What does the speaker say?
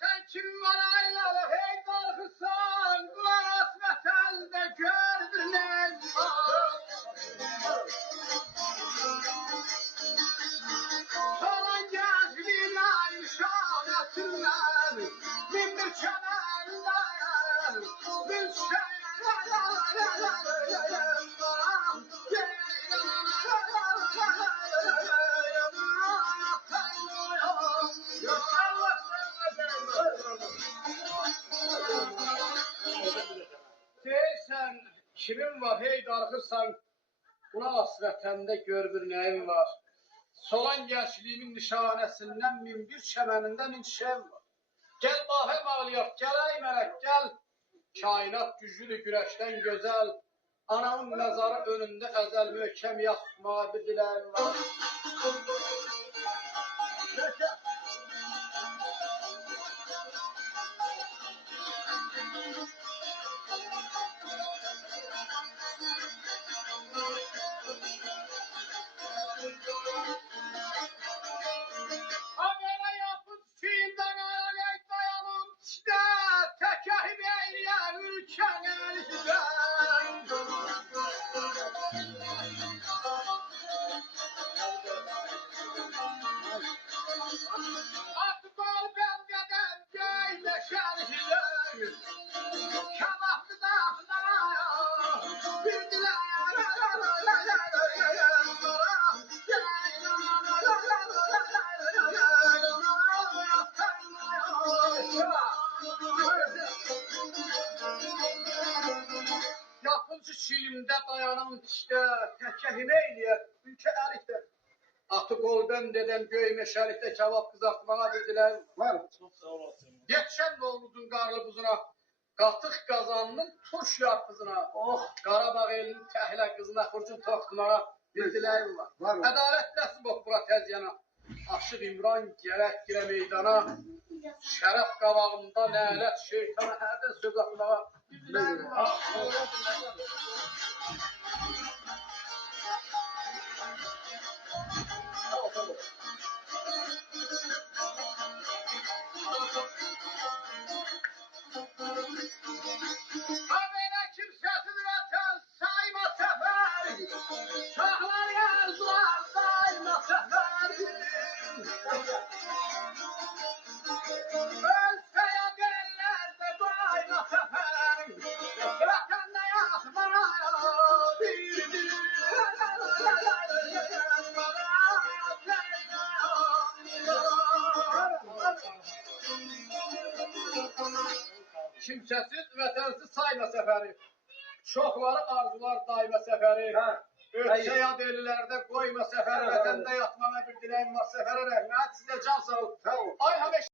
Sen kim var aylalı hey kalkırsan Kulas vatelde gördüler Solan gezliler şanatınlar Bin bir çemenler Bir Deyirsən, kimin var, hey darxırsan, buna asvətəndə gör bir nəyim var. Solan gençliğimin nişanəsindən min bir çəmənində min şəv var. Gəl bahəm ağlayaq, gəl ey mələk, gəl. Kainat güclüdür güneşdən gözəl. Anamın məzarı önündə əzəl möhkəm yaxmağa bir diləyim var. Amela yapın filmden ayağına dayanım işte tekahim eyleyen ülken elden. At kalbim geden geyleşen hilen. Kebaplı dağlar bir dilen. Yapıncı çiğimdə dayanım işte, təkəhim eyləyək, ülkə əlikdə. Atı qoldan dedəm göy meşəlikdə kebab qızartmağa bildilər. Var. Çox sağ olasın. Yetişən oğludun qarlı buzuna, qatıq qazanının turş yarpızına, Qarabağ elinin təhlə qızına, xurcun toxtumağa bildilər var. Ədalət nəsib ol bura tez yana. Aşıq İmran gələk girə meydana, şərəf qavağımda nələt şeytana hərdən söz atmağa bildilər var. Habere kimsesiz vatan sayma sefer, şahlar yazlar sayma sefer. Ölseye derler de bayma sefer, vatanda yakmana bir Kimsəsiz, vətənsiz sayma səfəri, çoxları arzular daima səfəri, ölsə yad ellərdə qoyma səfəri, vətəndə yatmama bir diləyim var səfərə rəhmət, sizə can sağ ol. Ay